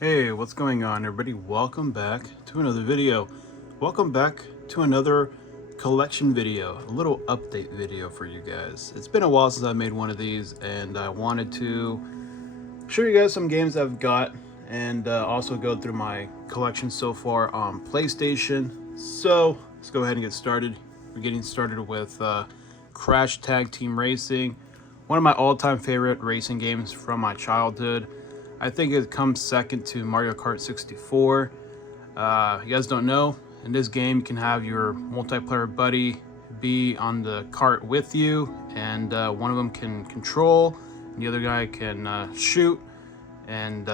Hey, what's going on, everybody? Welcome back to another video. Welcome back to another collection video, a little update video for you guys. It's been a while since I made one of these, and I wanted to show you guys some games I've got and also go through my collection so far on PlayStation. So let's go ahead and get started. We're getting started with Crash Tag Team Racing, one of my all-time favorite racing games from my childhood. I think it comes second to Mario Kart 64. You guys don't know, in this game you can have your multiplayer buddy be on the cart with you, and one of them can control, and the other guy can shoot, and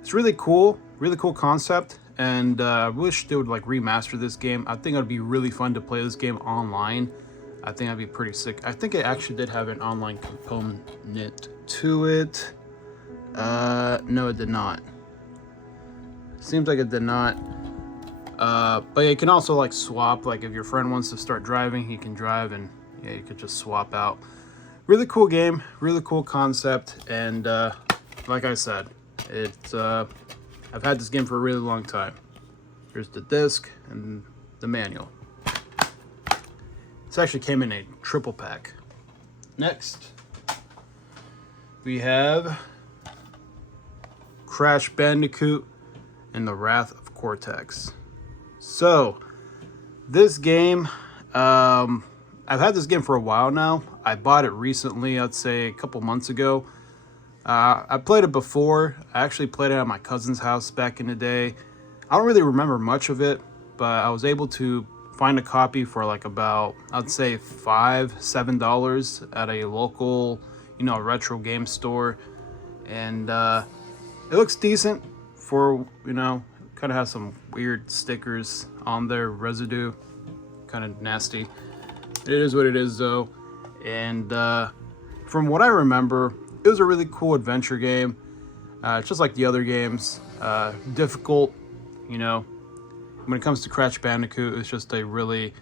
it's really cool concept, and I wish they would like remaster this game. I think it would be really fun to play this game online. I think that'd be pretty sick. I think it actually did have an online component to it. No, it did not. Seems like it did not. But you can also like swap, like if your friend wants to start driving, he can drive, and yeah, you could just swap out. Really cool game, really cool concept, and like I said, I've had this game for a really long time. Here's the disc and the manual. This actually came in a triple pack. Next, we have Crash Bandicoot and the Wrath of Cortex. So, this game, I've had this game for a while now. I bought it recently, I'd say a couple months ago. I played it before. I actually played it at my cousin's house back in the day. I don't really remember much of it, but I was able to find a copy for like about, I'd say $7 at a local, retro game store. And it looks decent for, kind of has some weird stickers on there, residue, kind of nasty. It is what it is though. And from what I remember, it was a really cool adventure game. Just like the other games, difficult, when it comes to Crash Bandicoot, it's just a really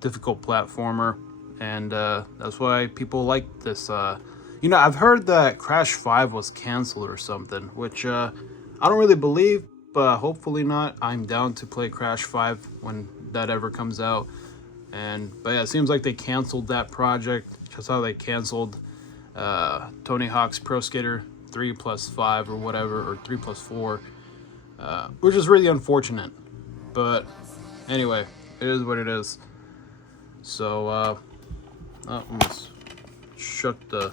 difficult platformer, and that's why people like this. I've heard that Crash 5 was canceled or something, which I don't really believe, but hopefully not. I'm down to play Crash 5 when that ever comes out. But yeah, it seems like they canceled that project, just how they canceled Tony Hawk's Pro Skater 3+5 or whatever, or 3+4, which is really unfortunate. But anyway, it is what it is. So, let's shut the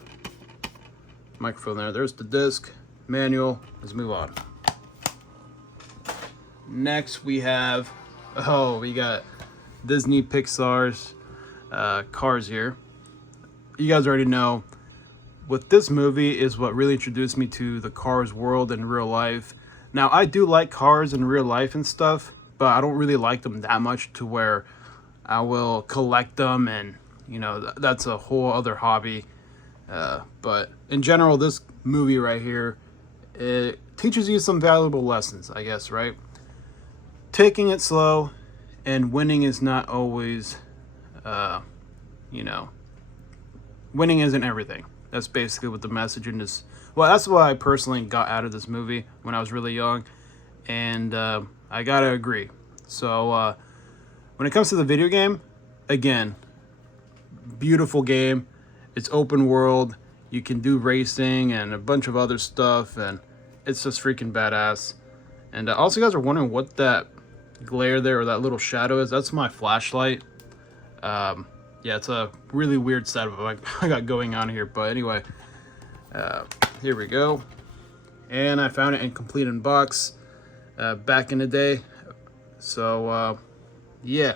microphone there. There's the disc, manual. Let's move on. Next we have, we got Disney Pixar's Cars here. You guys already know, with this movie is what really introduced me to the Cars world in real life. Now, I do like cars in real life and stuff, but I don't really like them that much to where I will collect them, and that's a whole other hobby. But in general, this movie right here, it teaches you some valuable lessons, I guess, right? Taking it slow and winning is not always, winning isn't everything. That's basically what the message in this, well, that's what I personally got out of this movie when I was really young, and I gotta agree. So when it comes to the video game, again, beautiful game. It's open world. You can do racing and a bunch of other stuff, and it's just freaking badass. And also, you guys are wondering what that glare there, or that little shadow is. That's my flashlight. Yeah, it's a really weird setup I got going on here, but anyway, here we go. And I found it in complete in box back in the day. So yeah,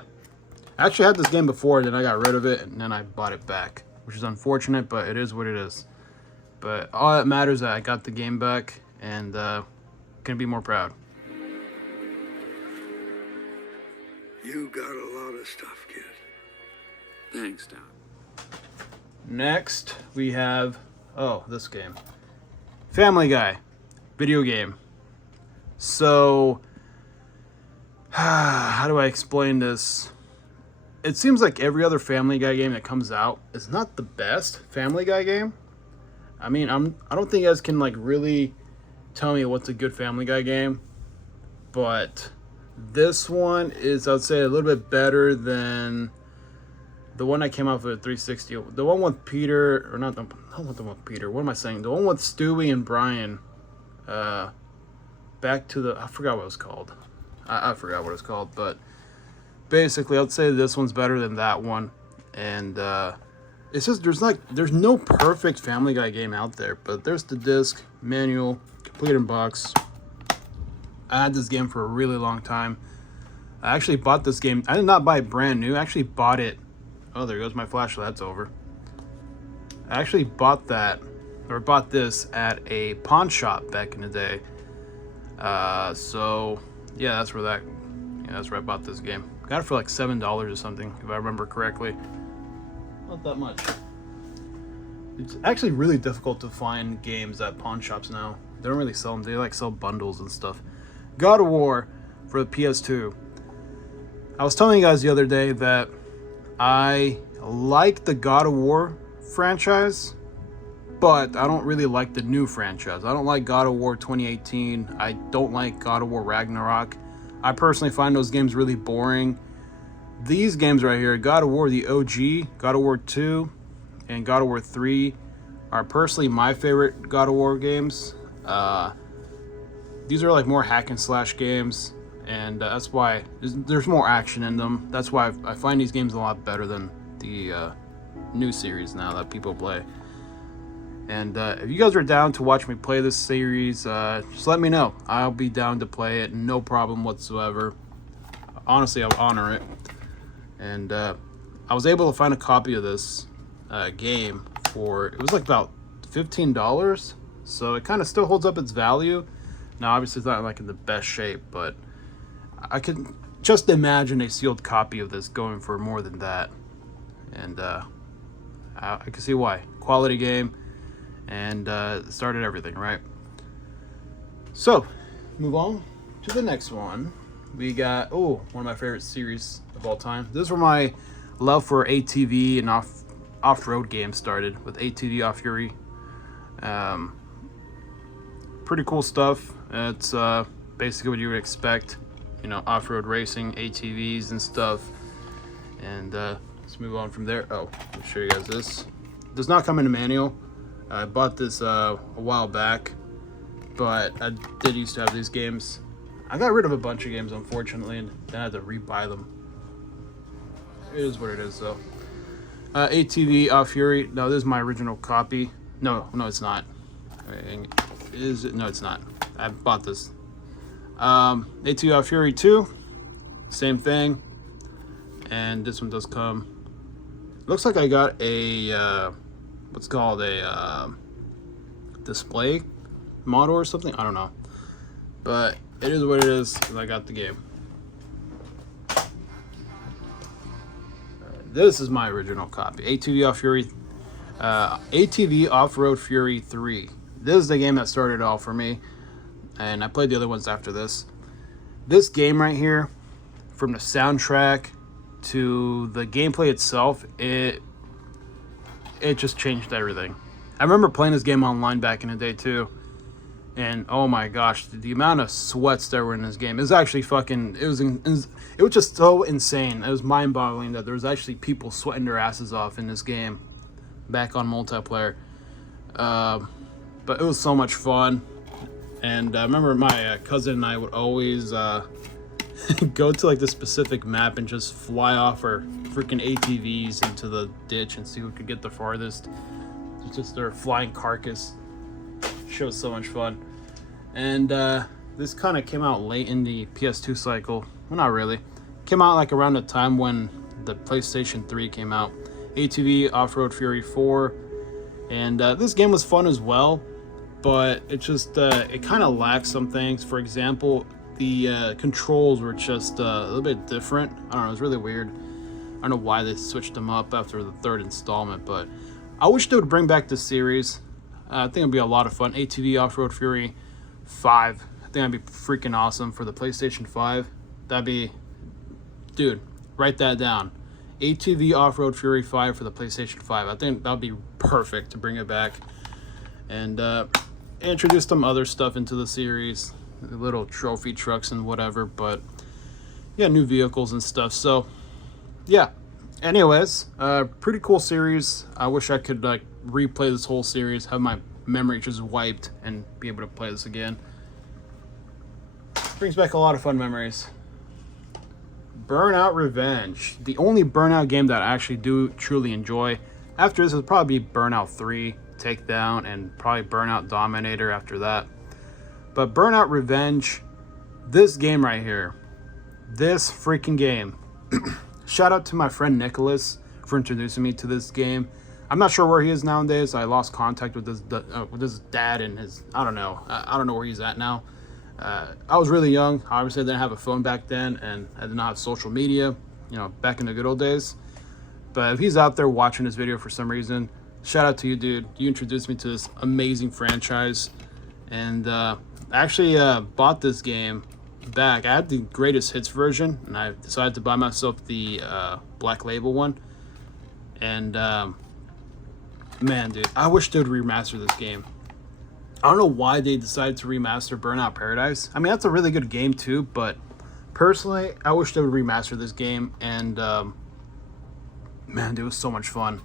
I actually had this game before, then I got rid of it, and then I bought it back, which is unfortunate, but it is what it is. But all that matters is that I got the game back, and couldn't be more proud. You got a lot of stuff, kid. Thanks, Doc. Next, we have, this game. Family Guy, video game. So, how do I explain this? It seems like every other Family Guy game that comes out is not the best Family Guy game. I mean, I don't think you guys can like really tell me what's a good Family Guy game, but this one is, I'd say, a little bit better than the one I came out with 360. The one with Peter, or not the one with Peter. What am I saying? The one with Stewie and Brian. Back to the, I forgot what it was called. I forgot what it's called, but basically, I'd say this one's better than that one. And it's just there's no perfect Family Guy game out there, but there's the disc, manual, complete in box. I had this game for a really long time. I actually bought this game. I did not buy it brand new. I actually bought it. Oh, there goes my flashlight. That's over. I actually bought this at a pawn shop back in the day. So yeah, that's where I bought this game. Got it for like $7 or something, if I remember correctly. Not that much. It's actually really difficult to find games at pawn shops now. They don't really sell them. They like sell bundles and stuff. God of War for the PS2. I was telling you guys the other day that I like the God of War franchise, but I don't really like the new franchise. I don't like God of War 2018. I don't like God of War Ragnarok. I personally find those games really boring. These games right here, God of War, the OG, God of War 2, and God of War 3 are personally my favorite God of War games. These are like more hack and slash games, and that's why there's more action in them. That's why I find these games a lot better than the new series now that people play. And if you guys are down to watch me play this series, just let me know. I'll be down to play it, no problem whatsoever. Honestly, I'll honor it. And I was able to find a copy of this game for, it was like about $15, so it kind of still holds up its value. Now, obviously, it's not like in the best shape, but I can just imagine a sealed copy of this going for more than that. And I can see why. Quality game, and started everything, right? So, move on to the next one. We got, one of my favorite series of all time. This is where my love for ATV and off-road games started, with ATV Off Fury. Pretty cool stuff. It's basically what you would expect, off-road racing, ATVs and stuff. And let's move on from there. I'll show you guys this. It does not come in a manual. I bought this a while back, but I did used to have these games. I got rid of a bunch of games, unfortunately, and then I had to rebuy them. It is what it is, though. ATV Off Fury. No, this is my original copy. No, it's not. Is it? No, it's not. I bought this. ATV Off Fury 2. Same thing. And this one does come. Looks like I got a what's called a display model or something. I don't know, but it is what it is, because I got the game. This is my original copy. ATV Off Fury, ATV Off-Road Fury 3. This is the game that started it all for me, and I played the other ones after this. This game right here, from the soundtrack to the gameplay itself, it just changed everything. I remember playing this game online back in the day too, and oh my gosh, the amount of sweats that were in this game is actually fucking, it was just so insane. It was mind-boggling that there was actually people sweating their asses off in this game back on multiplayer. But it was so much fun. And I remember my cousin and I would always go to like this specific map and just fly off our freaking ATVs into the ditch and see who could get the farthest. It's just their flying carcass. Shit was so much fun. And this kind of came out late in the PS2 cycle. Well, not really. Came out like around the time when the PlayStation 3 came out. ATV Off-Road Fury 4. And this game was fun as well, but it just it kind of lacks some things. For example, the controls were just a little bit different. I don't know, it was really weird. I don't know why they switched them up after the third installment, but I wish they would bring back this series. I think it'd be a lot of fun. ATV Off-Road Fury 5. I think that'd be freaking awesome for the PlayStation 5. That'd be, dude, write that down. ATV Off-Road Fury 5 for the PlayStation 5. I think that would be perfect to bring it back. And introduced some other stuff into the series, little trophy trucks and whatever, but yeah, new vehicles and stuff. So yeah, anyways, pretty cool series. I wish I could like replay this whole series, have my memory just wiped, and be able to play this again. Brings back a lot of fun memories. Burnout Revenge, the only Burnout game that I actually do truly enjoy. After this, it'll probably be Burnout 3, Takedown, and probably Burnout Dominator after that. But Burnout Revenge, this game right here, this freaking game. Shout out to my friend Nicholas for introducing me to this game. I'm not sure where he is nowadays. I lost contact with his dad and his, I don't know where he's at now. I was really young. Obviously, I didn't have a phone back then, and I did not have social media, back in the good old days. But if he's out there watching this video for some reason, shout out to you, dude. You introduced me to this amazing franchise. And I actually bought this game back. I had the greatest hits version, and I decided to buy myself the Black Label one. And man, dude, I wish they would remaster this game. I don't know why they decided to remaster Burnout Paradise. I mean, that's a really good game too, but personally, I wish they would remaster this game. And man, dude, it was so much fun.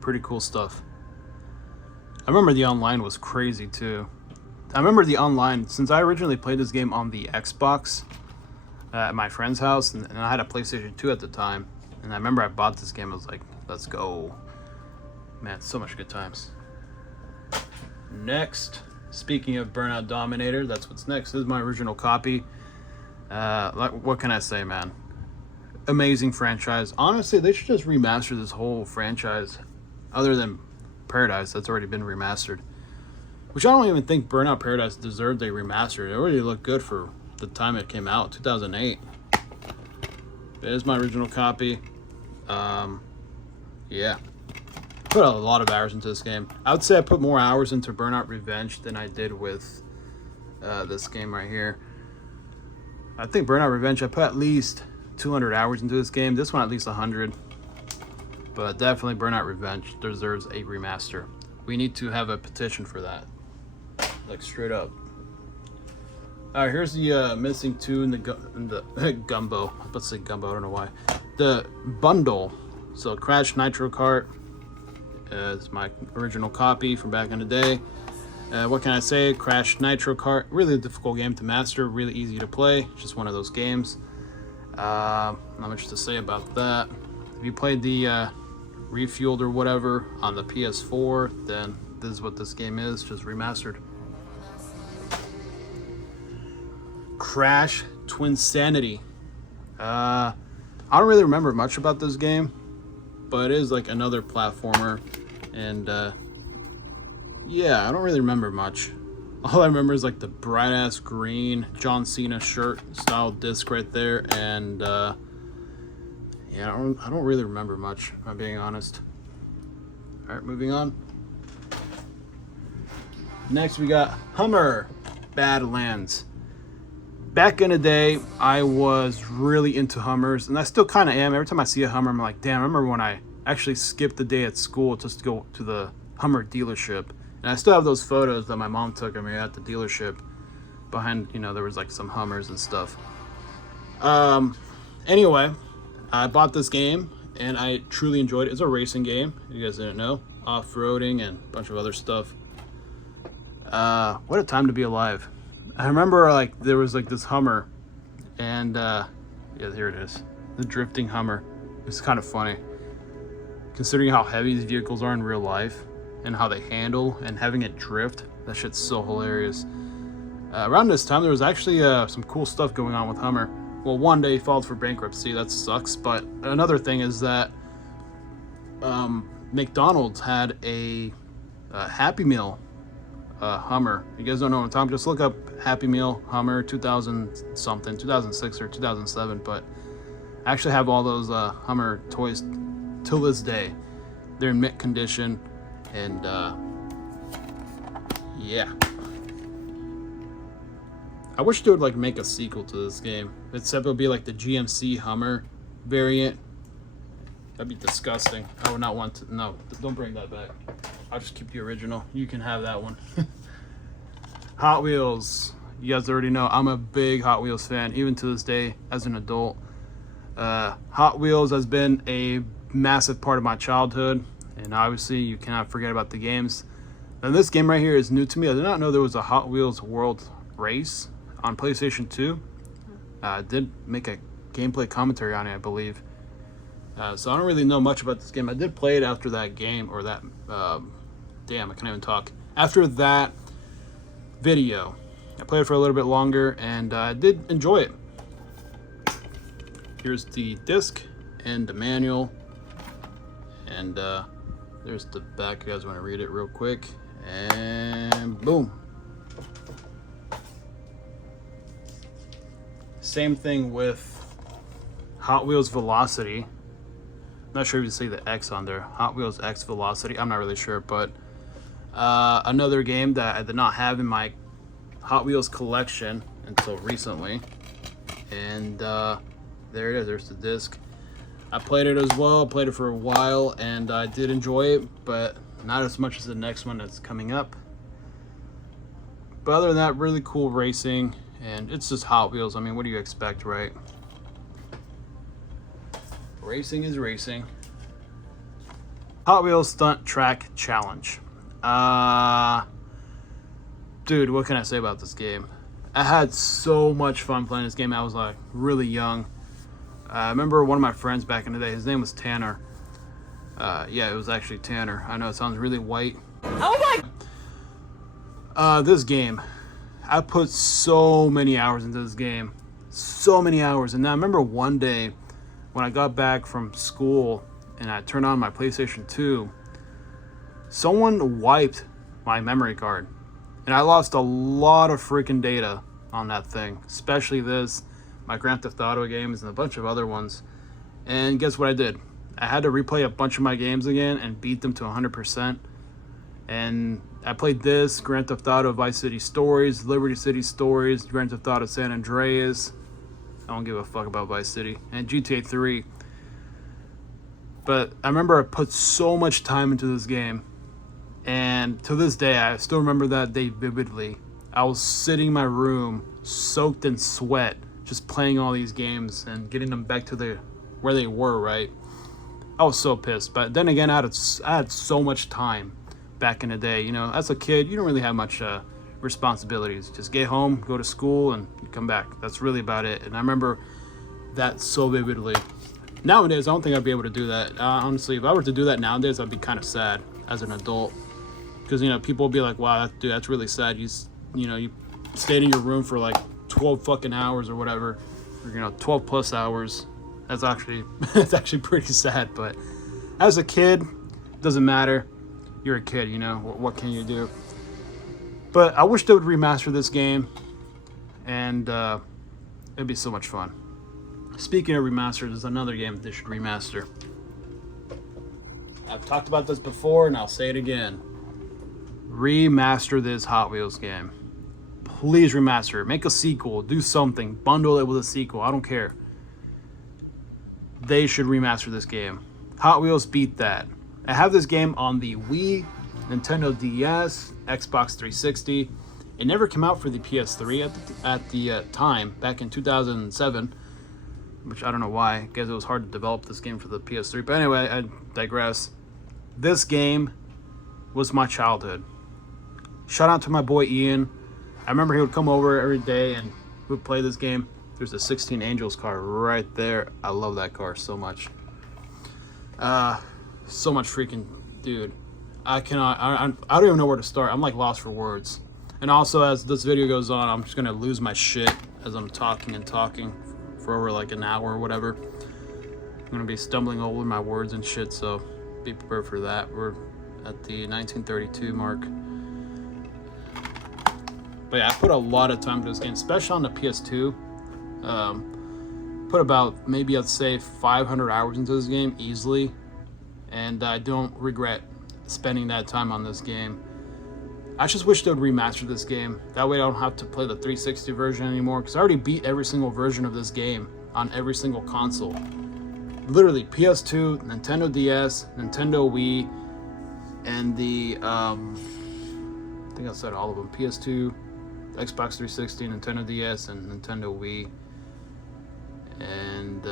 Pretty cool stuff. I remember the online was crazy too. I remember the online, since I originally played this game on the Xbox at my friend's house, and I had a PlayStation 2 at the time. And I remember I bought this game. I was like, let's go. Man, so much good times. Next, speaking of Burnout Dominator, that's what's next. This is my original copy. What can I say, man? Amazing franchise. Honestly, they should just remaster this whole franchise. Other than Paradise, that's already been remastered. Which I don't even think Burnout Paradise deserved a remaster. It already looked good for the time it came out, 2008. There's my original copy. Yeah. Put a lot of hours into this game. I would say I put more hours into Burnout Revenge than I did with this game right here. I think Burnout Revenge, I put at least 200 hours into this game. This one at least 100. But definitely Burnout Revenge deserves a remaster. We need to have a petition for that. Like straight up. Alright, here's the missing two in the gumbo. Let's say gumbo, I don't know why. The bundle. So Crash Nitro Kart is my original copy from back in the day. What can I say? Crash Nitro Kart, really difficult game to master, really easy to play. Just one of those games. Not much to say about that. If you played the Refueled or whatever on the PS4, then this is what this game is, just remastered. Crash Twinsanity. I don't really remember much about this game, but it is like another platformer, and yeah, I don't really remember much. All I remember is like the bright ass green John Cena shirt style disc right there, and yeah, I don't really remember much, if I'm being honest. All right, moving on. Next we got Hummer Badlands. Back in the day, I was really into Hummers, and I still kind of am. Every time I see a Hummer, I'm like, damn, I remember when I actually skipped the day at school just to go to the Hummer dealership. And I still have those photos that my mom took of me at the dealership. Behind, there was like some Hummers and stuff. Anyway, I bought this game, and I truly enjoyed it. It's a racing game, if you guys didn't know. Off-roading and a bunch of other stuff. What a time to be alive. I remember like there was like this Hummer, and yeah, here it is, the drifting Hummer. It's kind of funny considering how heavy these vehicles are in real life and how they handle, and having it drift. That shit's so hilarious. Around this time there was actually some cool stuff going on with Hummer. Well, one day he filed for bankruptcy. That sucks. But another thing is that McDonald's had a Happy Meal Hummer. You guys don't know what I'm talking about, just look up Happy Meal Hummer 2000 something, 2006 or 2007. But I actually have all those Hummer toys till this day. They're in mint condition, and yeah. I wish they would like make a sequel to this game, except it would be like the GMC Hummer variant. That'd be disgusting. I would not want to. No, don't bring that back. I'll just keep the original. You can have that one. Hot Wheels. You guys already know I'm a big Hot Wheels fan, even to this day as an adult. Hot Wheels has been a massive part of my childhood, and obviously you cannot forget about the games. Now this game right here is new to me. I did not know there was a Hot Wheels World Race on PlayStation 2. I did make a gameplay commentary on it, I believe. So I don't really know much about this game. I did play it after that game, or that, damn, I can't even talk. After that video, I played it for a little bit longer, and I did enjoy it. Here's the disc and the manual, and there's the back. You guys want to read it real quick, and boom. Same thing with Hot Wheels Velocity. Not sure if you see the X on there. Hot Wheels X Velocity. I'm not really sure, but another game that I did not have in my Hot Wheels collection until recently. And there it is. There's the disc. I played it as well. Played it for a while, and I did enjoy it, but not as much as the next one that's coming up. But other than that, really cool racing, and it's just Hot Wheels. I mean, what do you expect, right? Racing is racing. Hot Wheels Stunt Track Challenge. Dude, what can I say about this game? I had so much fun playing this game. I was like really young. I remember one of my friends back in the day, his name was Tanner. Yeah, it was actually Tanner. I know it sounds really white. Oh my! This game, I put so many hours into this game. So many hours. And I remember one day when I got back from school and I turned on my PlayStation 2, someone wiped my memory card. And I lost a lot of freaking data on that thing. Especially this, my Grand Theft Auto games, and a bunch of other ones. And guess what I did? I had to replay a bunch of my games again and beat them to 100%. And I played this, Grand Theft Auto Vice City Stories, Liberty City Stories, Grand Theft Auto San Andreas. I don't give a fuck about Vice City. And GTA 3. But I remember I put so much time into this game. And to this day, I still remember that day vividly. I was sitting in my room, soaked in sweat, just playing all these games and getting them back to where they were, right? I was so pissed. But then again, I had so much time back in the day. You know, as a kid, you don't really have much responsibilities. Just get home, go to school, and you come back. That's really about it. And I remember that so vividly. Nowadays, I don't think I'd be able to do that. Honestly, if I were to do that nowadays, I'd be kind of sad as an adult. Because, you know, people will be like, wow, dude, that's really sad. You stayed in your room for like 12 fucking hours or whatever. Or, 12 plus hours. That's actually, it's actually pretty sad. But as a kid, it doesn't matter. You're a kid, what can you do? But I wish they would remaster this game, and it'd be so much fun. Speaking of remastered, there's another game that they should remaster. I've talked about this before, and I'll say it again. Remaster this Hot Wheels game. Please remaster it. Make a sequel. Do something. Bundle it with a sequel. I don't care. They should remaster this game. Hot Wheels beat that. I have this game on the Wii, Nintendo DS, Xbox 360. It never came out for the PS3 at the time, back in 2007, which I don't know why. I guess it was hard to develop this game for the PS3. But anyway, I digress. This game was my childhood. Shout out to my boy Ian. I remember he would come over every day and we would play this game. There's a 16 Angels car right there. I love that car so much. So much freaking, dude. I don't even know where to start. I'm like lost for words. And also, as this video goes on, I'm just gonna lose my shit as I'm talking for over like an hour or whatever. I'm gonna be stumbling over my words and shit, so be prepared for that. We're at the 1932 mark. But yeah, I put a lot of time into this game, especially on the PS2. Put about, maybe I'd say 500 hours into this game easily. And I don't regret spending that time on this game. I just wish they would remaster this game. That way I don't have to play the 360 version anymore, because I already beat every single version of this game on every single console. literally PS2, Nintendo DS, Nintendo Wii, and the I think I said all of them: PS2, Xbox 360, Nintendo DS, and Nintendo Wii. And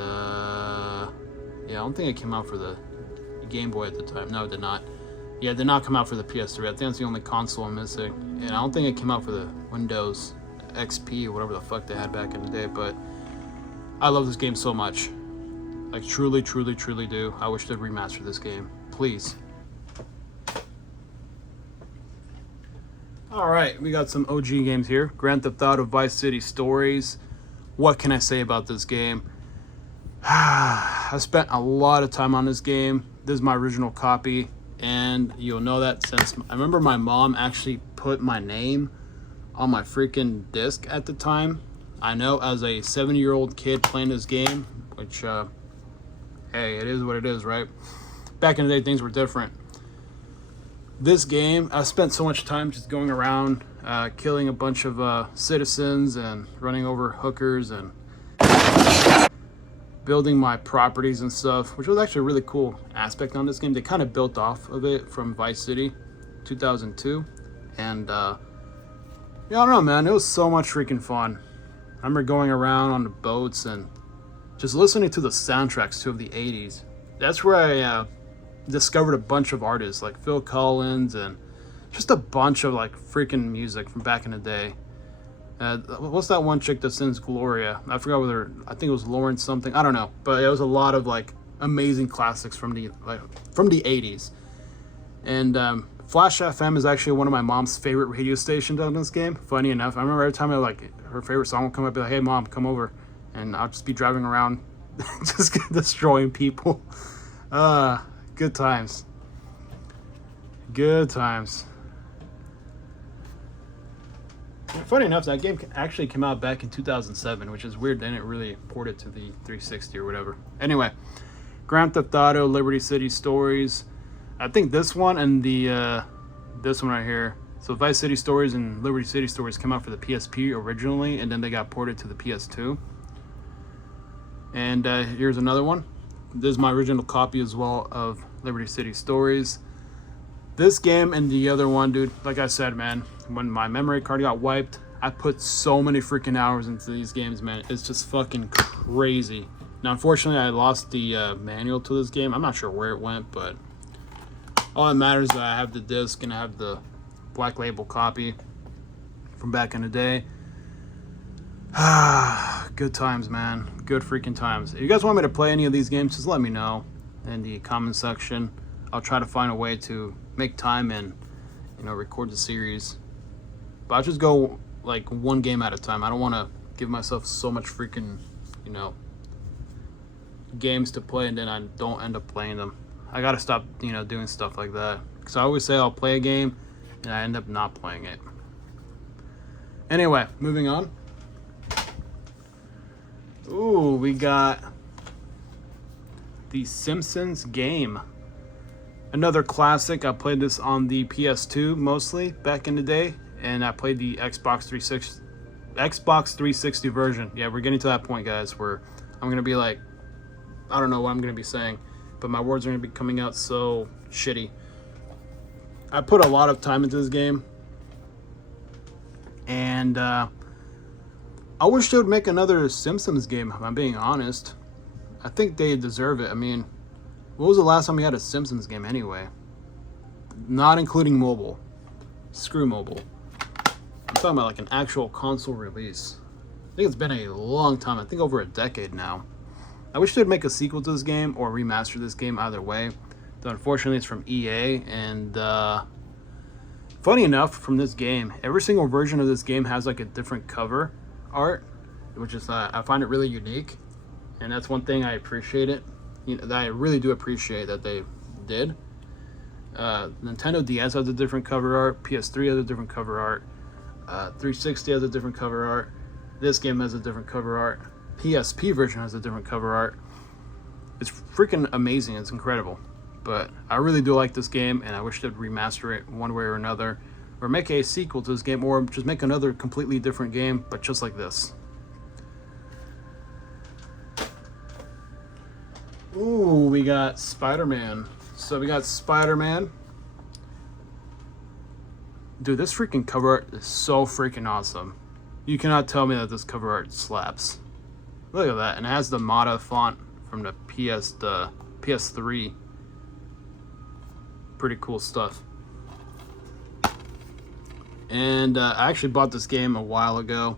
yeah, I don't think it came out for the Game Boy at the time. No, it did not. Yeah, it did not come out for the PS3. I think that's the only console I'm missing. And I don't think it came out for the Windows XP or whatever the fuck they had back in the day. But I love this game so much. Like, truly, truly, truly do. I wish they'd remaster this game. Please. Alright, we got some OG games here. Grand Theft Auto Vice City Stories. What can I say about this game? I spent a lot of time on this game. This is my original copy. And you'll know that since I remember my mom actually put my name on my freaking disc at the time. I know as a 7-year-old kid playing this game, which, hey, it is what it is, right? Back in the day, things were different. This game, I spent so much time just going around, killing a bunch of citizens and running over hookers and building my properties and stuff, which was actually a really cool aspect on this game. They kind of built off of it from Vice City 2002. And, yeah, I don't know, man. It was so much freaking fun. I remember going around on the boats and just listening to the soundtracks, too, of the 80s. That's where I discovered a bunch of artists like Phil Collins and just a bunch of like freaking music from back in the day. What's that one chick that sings Gloria? I forgot whether, I think it was Lawrence something. I don't know, but it was a lot of like amazing classics from the 80s. And Flash FM is actually one of my mom's favorite radio stations on this game. Funny enough, I remember every time her favorite song would come up, be like, "Hey mom, come over," and I'll just be driving around, just destroying people. Good times. Good times. Funny enough, that game actually came out back in 2007, which is weird. They didn't really port it to the 360 or whatever. Anyway, Grand Theft Auto, Liberty City Stories. I think this one and the this one right here. So Vice City Stories and Liberty City Stories came out for the PSP originally, and then they got ported to the PS2. And here's another one. This is my original copy as well of Liberty City Stories. This game and the other one, dude, like I said, man, when my memory card got wiped, I put so many freaking hours into these games, man. It's just fucking crazy. Now, unfortunately, I lost the manual to this game. I'm not sure where it went, but all that matters is that I have the disc and I have the black label copy from back in the day. Good times, man. Good freaking times. If you guys want me to play any of these games, just let me know in the comment section. I'll try to find a way to make time and, you know, record the series. But I'll just go like one game at a time. I don't want to give myself so much freaking, you know, games to play and then I don't end up playing them. I gotta stop, you know, doing stuff like that. Because I always say I'll play a game and I end up not playing it. Anyway, moving on. Ooh, we got The Simpsons Game. Another classic. I played this on the PS2 mostly back in the day, and I played the Xbox 360 version. Yeah, we're getting to that point, guys, where I'm gonna be like, I don't know what I'm gonna be saying, but my words are gonna be coming out so shitty. I put a lot of time into this game, and I wish they would make another Simpsons game, if I'm being honest. I think they deserve it. I mean, what was the last time we had a Simpsons game anyway? Not including mobile. Screw mobile. I'm talking about like an actual console release. I think it's been a long time. I think over a decade now. I wish they'd make a sequel to this game or remaster this game either way. Though unfortunately it's from EA, and funny enough, from this game, every single version of this game has like a different cover art, which is I find it really unique, and that's one thing I appreciate it. You know, that I really do appreciate that they did. Nintendo DS has a different cover art. PS3 has a different cover art. 360 has a different cover art. This game has a different cover art. PSP version has a different cover art. It's freaking amazing. It's incredible. But I really do like this game, and I wish they'd remaster it one way or another, or make a sequel to this game, or just make another completely different game, but just like this. Ooh, we got Spider-Man. So we got Spider-Man. Dude, this freaking cover art is so freaking awesome. You cannot tell me that this cover art slaps. Look at that. And it has the Mata font from the PS3. Pretty cool stuff. And I actually bought this game a while ago.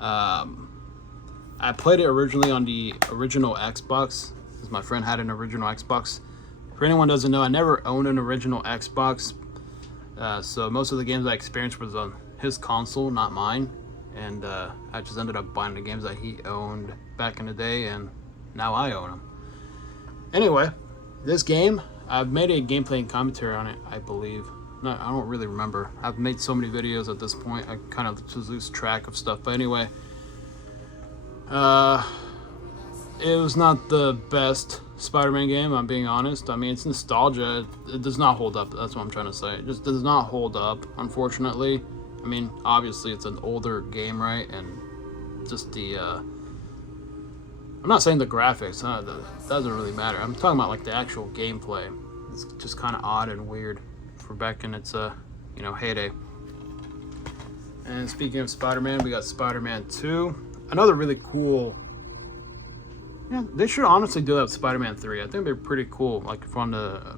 I played it originally on the original Xbox, because my friend had an original Xbox. For anyone who doesn't know, I never owned an original Xbox. So most of the games I experienced was on his console, not mine. And I just ended up buying the games that he owned back in the day, and now I own them. Anyway, this game, I've made a gameplay and commentary on it, I believe. No, I don't really remember. I've made so many videos at this point, I kind of just lose track of stuff. But anyway, it was not the best Spider-Man game, I'm being honest. I mean, it's nostalgia. It does not hold up. That's what I'm trying to say. It just does not hold up, unfortunately. I mean, obviously it's an older game, right? And just the I'm not saying the graphics, that doesn't really matter. I'm talking about like the actual gameplay. It's just kind of odd and weird for back in its heyday. And speaking of Spider-Man, we got Spider-Man 2. Another really cool. Yeah, they should honestly do that with Spider-Man 3. I think they're pretty cool. Like from the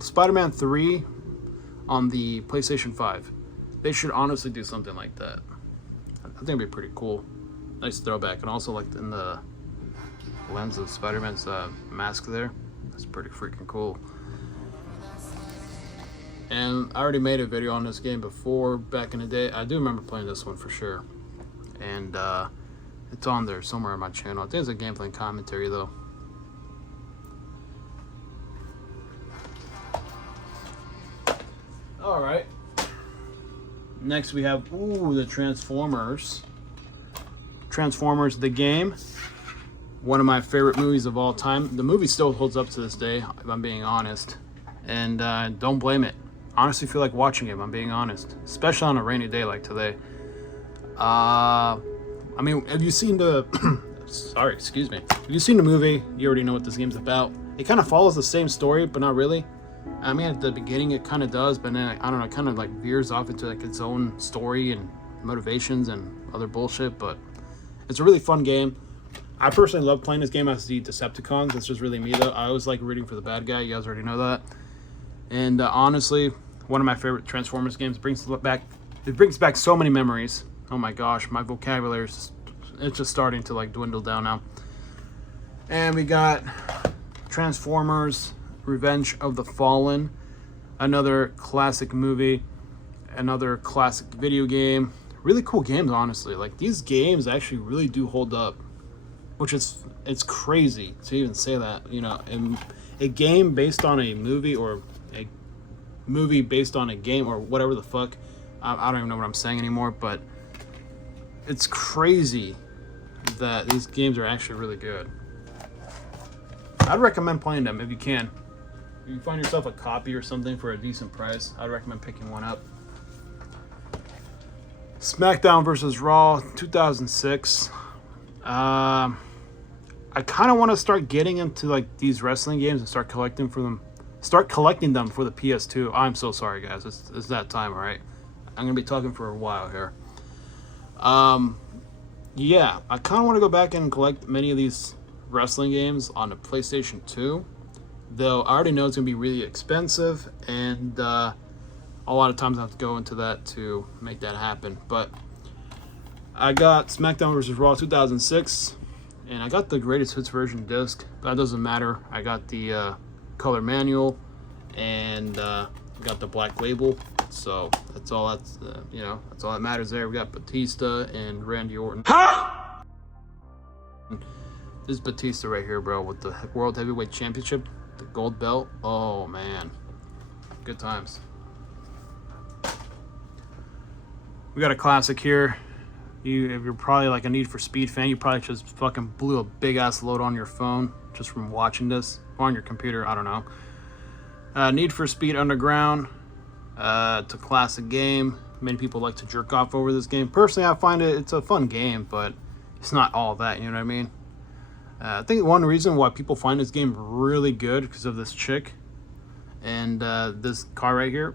Spider-Man 3 on the PlayStation 5. They should honestly do something like that. I think it'd be pretty cool. Nice throwback. And also like in the lens of Spider-Man's mask there. That's pretty freaking cool. And I already made a video on this game before, back in the day. I do remember playing this one for sure. And it's on there somewhere on my channel. I think it's a gameplay and commentary though. Alright. Next we have, the Transformers. Transformers the game. One of my favorite movies of all time. The movie still holds up to this day, if I'm being honest. And don't blame it. Honestly feel like watching it, if I'm being honest. Especially on a rainy day like today. I mean, have you seen the... Sorry, excuse me. Have you seen the movie? You already know what this game's about. It kind of follows the same story, but not really. I mean, at the beginning it kind of does, but then, I don't know, it kind of like veers off into like its own story and motivations and other bullshit, but it's a really fun game. I personally love playing this game as the Decepticons. That's just really me, though. I always like rooting for the bad guy. You guys already know that. And honestly, one of my favorite Transformers games brings back so many memories. Oh my gosh, my vocabulary is it's just starting to like dwindle down now. And we got Transformers Revenge of the Fallen, another classic movie, another classic video game. Really cool games, honestly. Like these games actually really do hold up, which it's crazy to even say that. You know, a game based on a movie, or a movie based on a game, or whatever the fuck. I don't even know what I'm saying anymore, but it's crazy that these games are actually really good. I'd recommend playing them if you can. If you find yourself a copy or something for a decent price, I'd recommend picking one up. SmackDown vs. Raw 2006. I kind of want to start getting into like these wrestling games and start collecting them for the PS2. I'm so sorry, guys. It's that time, all right? I'm going to be talking for a while here. Yeah, I kind of want to go back and collect many of these wrestling games on the PlayStation 2. Though I already know it's going to be really expensive, and a lot of times I have to go into that to make that happen. But I got SmackDown vs. Raw 2006, and I got the Greatest Hits version disc. But that doesn't matter. I got the color manual, and got the black label. So that's all that's all that matters there. We got Batista and Randy Orton. Huh? This is Batista right here, bro, with the World Heavyweight Championship, the gold belt. Oh man, good times. We got a classic here. If you're probably like a Need for Speed fan, you probably just fucking blew a big ass load on your phone just from watching this, or on your computer. I don't know. Need for Speed Underground. It's a classic game. Many people like to jerk off over this game. Personally, I find it's a fun game, but it's not all that, you know what I mean? I think one reason why people find this game really good because of this chick and this car right here.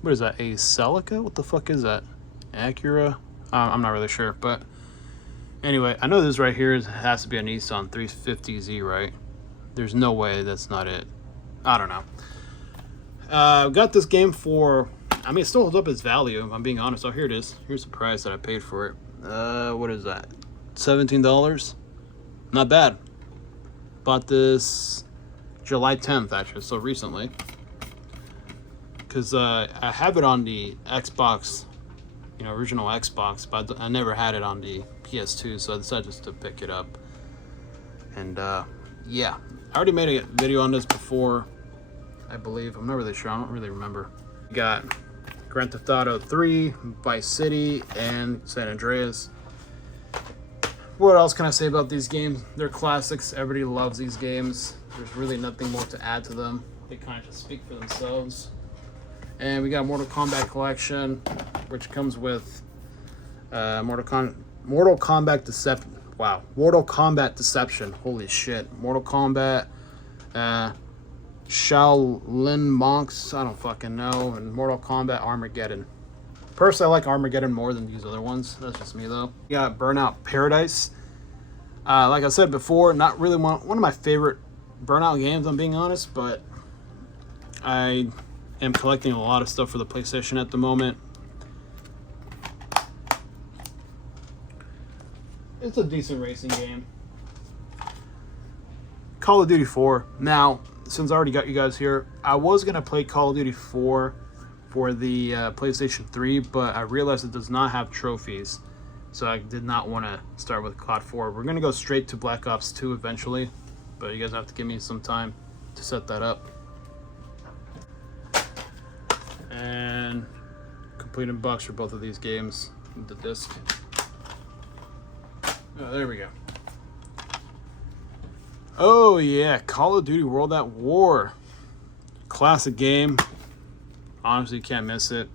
What is that? A Celica? What the fuck is that? Acura? I'm not really sure, but anyway, I know this right here has to be a Nissan 350Z, right? There's no way that's not it. I don't know. Got this game for, I mean, it still holds up its value, if I'm being honest. Oh, here it is. Here's the price that I paid for it. What is that? $17? Not bad. Bought this July 10th, actually, so recently. Because I have it on the Xbox, you know, original Xbox, but I never had it on the PS2, so I decided just to pick it up. And yeah, I already made a video on this before, I believe. I'm not really sure. I don't really remember. We got Grand Theft Auto 3, Vice City, and San Andreas. What else can I say about these games? They're classics. Everybody loves these games. There's really nothing more to add to them. They kind of just speak for themselves. And we got Mortal Kombat Collection, which comes with Mortal Kombat Deception. Wow, Mortal Kombat Deception. Holy shit. Mortal Kombat, Shaolin Monks. I don't fucking know. And Mortal Kombat Armageddon. Personally, I like Armageddon more than these other ones. That's just me, though. We got Burnout Paradise. Like I said before, not really one of my favorite Burnout games, I'm being honest, but I am collecting a lot of stuff for the PlayStation at the moment. It's a decent racing game. Call of Duty 4. Now, since I already got you guys here, I was going to play Call of Duty 4 for the PlayStation 3, but I realized it does not have trophies, so I did not want to start with COD 4. We're going to go straight to Black Ops 2 eventually, but you guys have to give me some time to set that up. And completed box for both of these games, the disc. Oh, there we go. Oh yeah, Call of Duty World at War. Classic game. Honestly, can't miss it.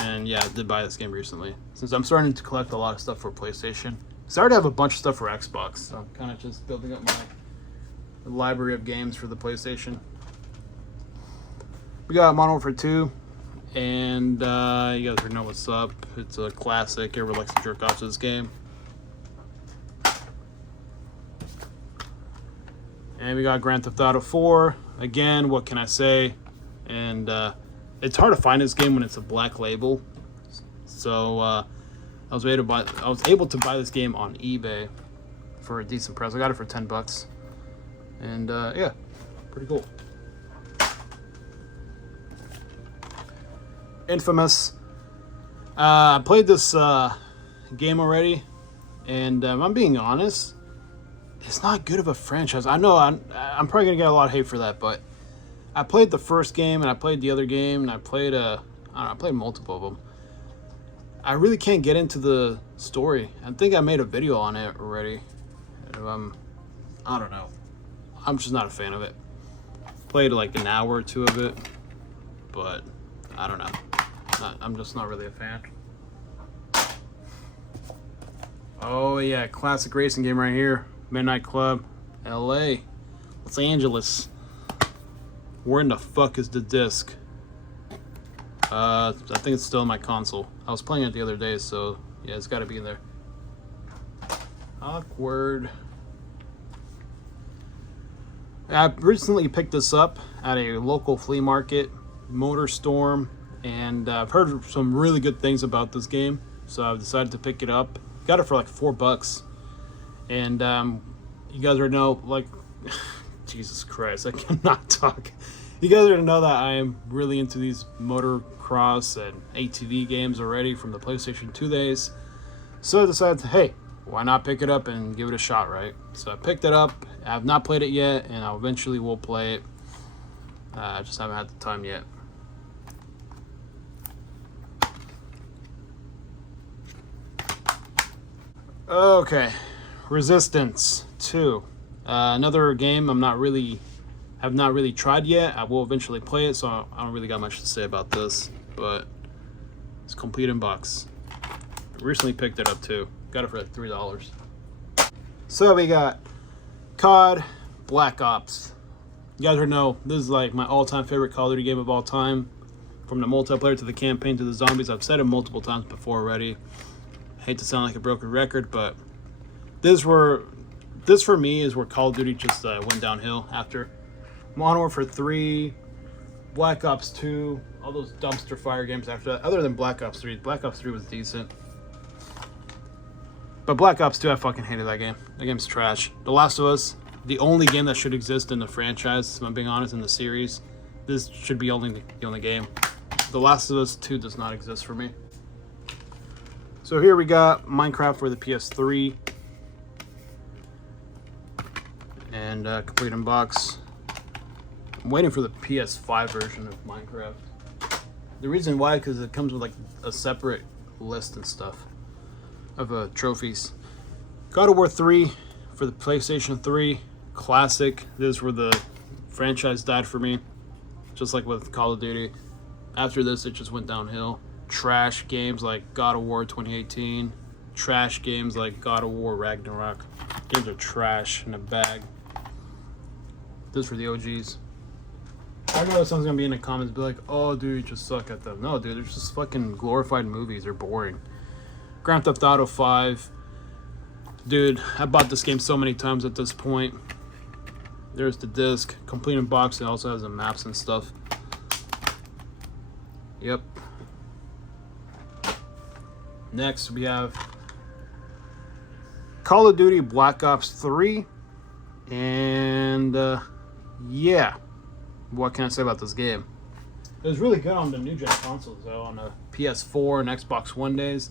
And yeah, I did buy this game recently. Since I'm starting to collect a lot of stuff for PlayStation. So I already have a bunch of stuff for Xbox. So I'm kind of just building up my library of games for the PlayStation. We got Modern Warfare 2. And you guys already know what's up. It's a classic. Everyone likes to jerk off to this game. And we got Grand Theft Auto 4. Again, what can I say? And it's hard to find this game when it's a black label. So I was able to buy this game on eBay for a decent price. I got it for $10. And yeah, pretty cool. Infamous. I played this game already, and I'm being honest, it's not good of a franchise. I know I'm probably gonna get a lot of hate for that, but I played the first game and I played the other game and I played I played multiple of them. I really can't get into the story. I think I made a video on it already. I don't know. I'm just not a fan of it. Played like an hour or two of it, but I don't know. I'm just not really a fan. Oh yeah, classic racing game right here. Midnight Club, LA, Los Angeles. Where in the fuck is the disc? I think it's still in my console. I was playing it the other day, so yeah, it's got to be in there. Awkward. I recently picked this up at a local flea market, Motor Storm, and I've heard some really good things about this game, so I've decided to pick it up. Got it for like $4, and you guys already know, like, Jesus Christ, I cannot talk. You guys already know that I am really into these motocross and ATV games already from the PlayStation 2 days, so I decided to, hey, why not pick it up and give it a shot, right? So I picked it up. I have not played it yet, and I eventually will play it. I just haven't had the time yet. Okay, Resistance 2. Another game have not really tried yet. I will eventually play it, so I don't really got much to say about this, but it's complete in box. I recently picked it up too. Got it for like $3. So we got COD Black Ops. You guys already know this is like my all-time favorite Call of Duty game of all time. From the multiplayer to the campaign to the zombies. I've said it multiple times before already. Hate to sound like a broken record, but this for me is where Call of Duty just went downhill after Modern Warfare 3, Black Ops 2, all those dumpster fire games after that. Other than Black Ops 3, Black Ops 3 was decent. But Black Ops 2, I fucking hated that game. That game's trash. The Last of Us, the only game that should exist in the franchise, if I'm being honest, in the series. This should be the only game. The Last of Us 2 does not exist for me. So here we got Minecraft for the PS3. And complete unbox. I'm waiting for the PS5 version of Minecraft. The reason why, because it comes with like a separate list and stuff of trophies. God of War 3 for the PlayStation 3. Classic. This is where the franchise died for me. Just like with Call of Duty. After this, it just went downhill. Trash games like God of War 2018. Trash games like God of War Ragnarok. Games are trash in a bag. This is for the OGs. I know someone's gonna be in the comments be like, oh dude, you just suck at them. No dude, they're just fucking glorified movies. They're boring. Grand Theft Auto 5. Dude, I bought this game so many times at this point. There's the disc. Complete unbox. It also has the maps and stuff. Yep. Next we have Call of Duty Black Ops 3. And yeah. What can I say about this game? It was really good on the new gen consoles though, on the PS4 and Xbox One days.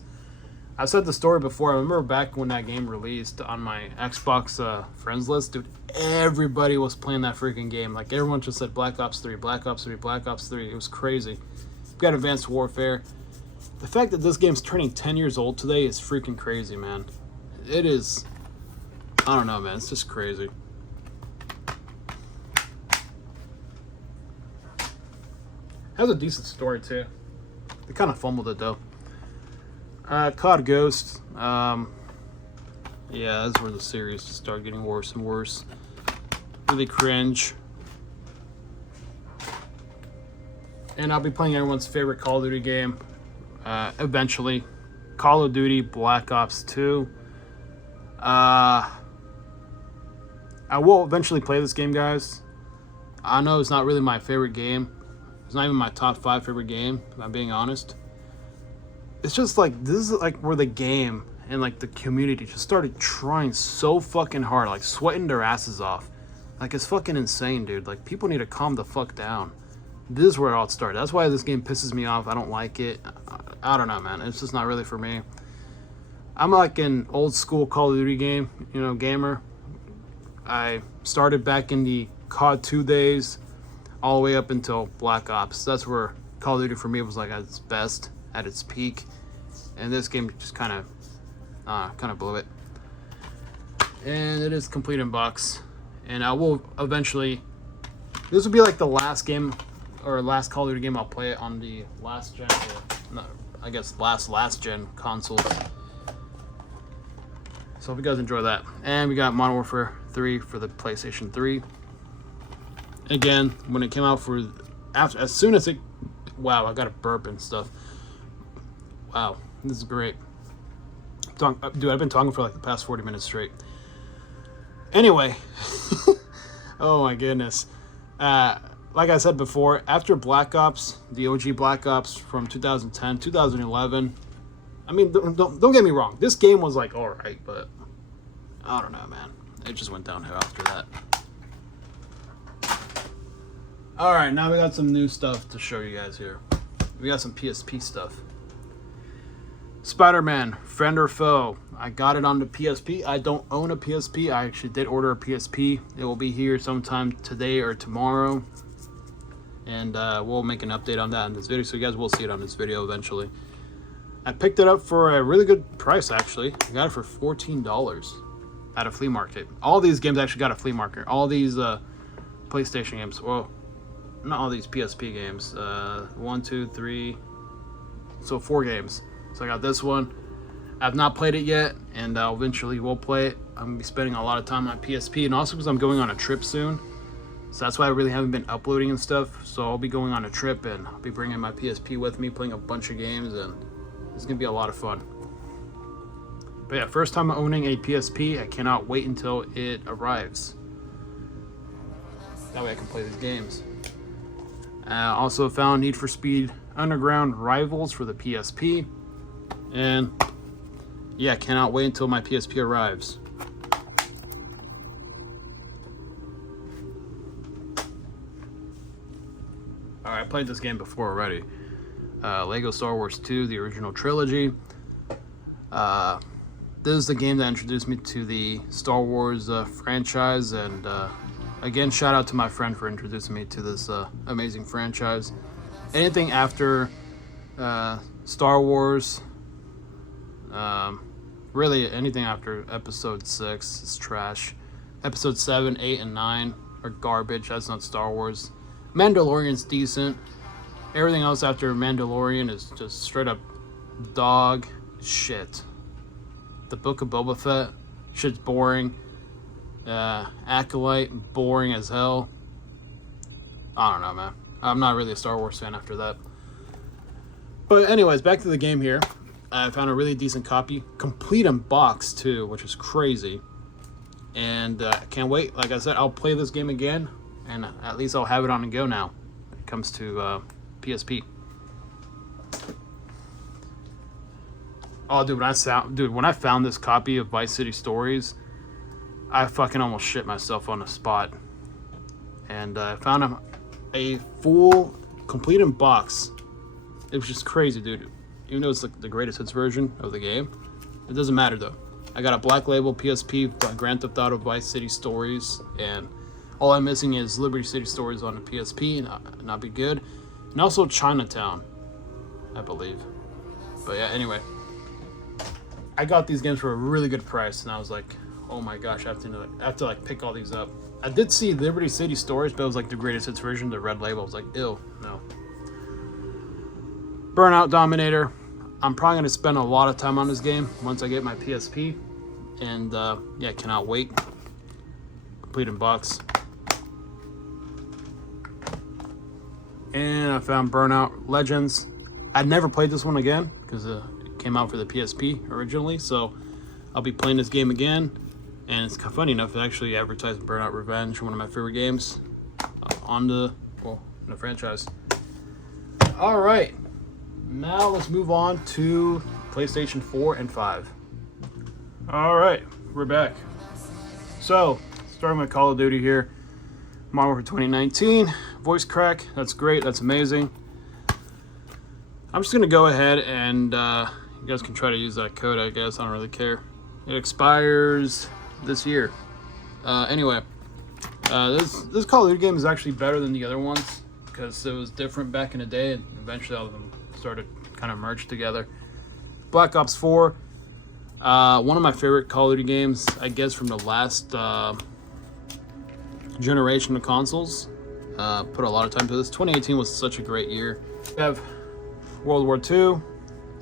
I've said the story before. I remember back when that game released on my Xbox friends list, dude, everybody was playing that freaking game. Like everyone just said Black Ops 3, Black Ops 3, Black Ops 3. It was crazy. We've got Advanced Warfare. The fact that this game's turning 10 years old today is freaking crazy, man. It is. I don't know, man. It's just crazy. Has a decent story too. They kind of fumbled it though. COD Ghost. Yeah, that's where the series started getting worse and worse. Really cringe. And I'll be playing everyone's favorite Call of Duty game eventually. Call of Duty Black Ops 2. I will eventually play this game, guys. I know it's not really my favorite game. It's not even my top 5 favorite game, if I'm being honest. It's just like, this is like where the game and like the community just started trying so fucking hard, like sweating their asses off. Like it's fucking insane, dude. Like people need to calm the fuck down. This is where it all started. That's why this game pisses me off. I don't like it. I don't know, man. It's just not really for me. I'm like an old school Call of Duty game, gamer. I started back in the COD 2 days, all the way up until Black Ops. That's where Call of Duty for me was like at its best, at its peak, and this game just kind of blew it. And it is complete in box, and I will eventually. This will be like the last game or last Call of Duty game I'll play it on the last gen, I guess last gen consoles. So hope you guys enjoy that. And we got Modern Warfare 3 for the PlayStation 3. Again, when it came out as soon as it, wow, I got a burp and stuff. Wow, this is great. Dude, I've been talking for like the past 40 minutes straight. Anyway, oh my goodness. Like I said before, after Black Ops, the OG Black Ops from 2010, 2011, I mean, don't get me wrong. This game was like alright, but I don't know, man. It just went downhill after that. Alright, now we got some new stuff to show you guys here. We got some PSP stuff. Spider-Man, friend or foe. I got it on the PSP. I don't own a PSP. I actually did order a PSP. It will be here sometime today or tomorrow. And we'll make an update on that in this video, so you guys will see it on this video eventually. I picked it up for a really good price, actually. I got it for $14 at a flea market. All these games actually got a flea market. All these PlayStation games. Well, not all these PSP games. 1, 2, 3. So 4 games. So I got this one. I've not played it yet, and I'll eventually will play it. I'm going to be spending a lot of time on PSP, and also because I'm going on a trip soon. So that's why I really haven't been uploading and stuff. So I'll be going on a trip, and I'll be bringing my PSP with me, playing a bunch of games, and it's going to be a lot of fun. But yeah, first time owning a PSP. I cannot wait until it arrives. That way I can play these games. Also found Need for Speed Underground Rivals for the PSP. And yeah, cannot wait until my PSP arrives. Alright, I played this game before already. Lego Star Wars 2, the original trilogy. This is the game that introduced me to the Star Wars franchise, and again, shout out to my friend for introducing me to this amazing franchise. Anything after Star Wars, really anything after Episode 6 is trash. Episode 7, 8, and 9 are garbage. That's not Star Wars. Mandalorian's decent. Everything else after Mandalorian is just straight up dog shit. The Book of Boba Fett, shit's boring. Acolyte, boring as hell. I don't know, man. I'm not really a Star Wars fan after that. But anyways, back to the game here. I found a really decent copy, complete in box too, which is crazy. And I can't wait. Like I said, I'll play this game again, and at least I'll have it on the go now when it comes to PSP. Oh, dude, when I found this copy of Vice City Stories, I fucking almost shit myself on the spot. And I found a full, complete in box. It was just crazy, dude. Even though it's like the greatest hits version of the game, it doesn't matter though. I got a Black Label PSP Grand Theft Auto Vice City Stories, and all I'm missing is Liberty City Stories on the PSP, and not be good. And also Chinatown, I believe. But yeah, anyway. I got these games for a really good price, and I was like, oh my gosh, I have to like pick all these up. I did see Liberty City Stories, but it was like the greatest hits version, the red label. I was like, ew, no. Burnout Dominator. I'm probably going to spend a lot of time on this game once I get my PSP. And yeah, cannot wait. Complete in box. And I found Burnout Legends. I'd never played this one again because it came out for the PSP originally, so I'll be playing this game again. And it's funny enough, it actually advertised Burnout Revenge, one of my favorite games in the franchise. All right, now let's move on to PlayStation 4 and 5. All right, we're back. So, starting with Call of Duty here. Modern Warfare 2019, voice crack, that's great, that's amazing. I'm just gonna go ahead and you guys can try to use that code, I guess. I don't really care. It expires this year. Anyway, this Call of Duty game is actually better than the other ones because it was different back in the day, and eventually all of them started kind of merged together. Black Ops 4, one of my favorite Call of Duty games, I guess, from the last generation of consoles. Put a lot of time to this. 2018 was such a great year. We have World War II.